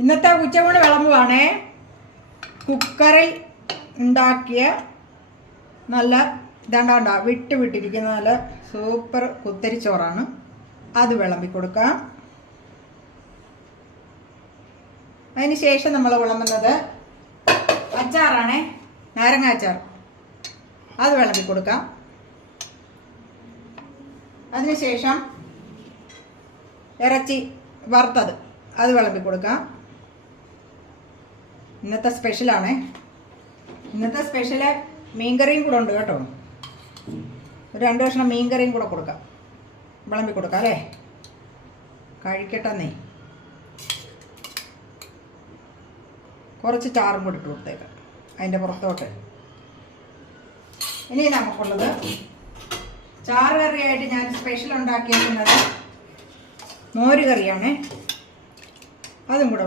ഇന്നത്തെ ഉച്ചയൂണ് വിളമ്പുവാണേ. കുക്കറിൽ ഉണ്ടാക്കിയ നല്ല ഇതാണ്ടാ വിട്ടിരിക്കുന്ന നല്ല സൂപ്പർ കുത്തരിച്ചോറാണ്. അത് വിളമ്പി കൊടുക്കാം. അതിന് ശേഷം നമ്മൾ വിളമ്പുന്നത് അച്ചാറാണേ, നാരങ്ങ അച്ചാർ. അത് വിളമ്പി കൊടുക്കാം. അതിനുശേഷം ഇറച്ചി വറുത്തത് അത് വിളമ്പി കൊടുക്കാം. ഇന്നത്തെ സ്പെഷ്യലാണേ. ഇന്നത്തെ സ്പെഷ്യല് മീൻകറിയും കൂടെ ഉണ്ട് കേട്ടോ. ഒരു 2 കഷ്ണം മീൻകറിയും കൂടെ കൊടുക്കാം, വിളമ്പി കൊടുക്കാം അല്ലേ. കഴിക്കട്ടെന്നേ. കുറച്ച് ചാറും കൂടി ഇട്ട് കൊടുത്തേക്കാം അതിൻ്റെ പുറത്തോട്ട്. ഇനി നമുക്കുള്ളത് ചാറ് കറിയായിട്ട് ഞാൻ സ്പെഷ്യൽ ഉണ്ടാക്കിയിരിക്കുന്നത് മോര് കറിയാണ്. അതും കൂടെ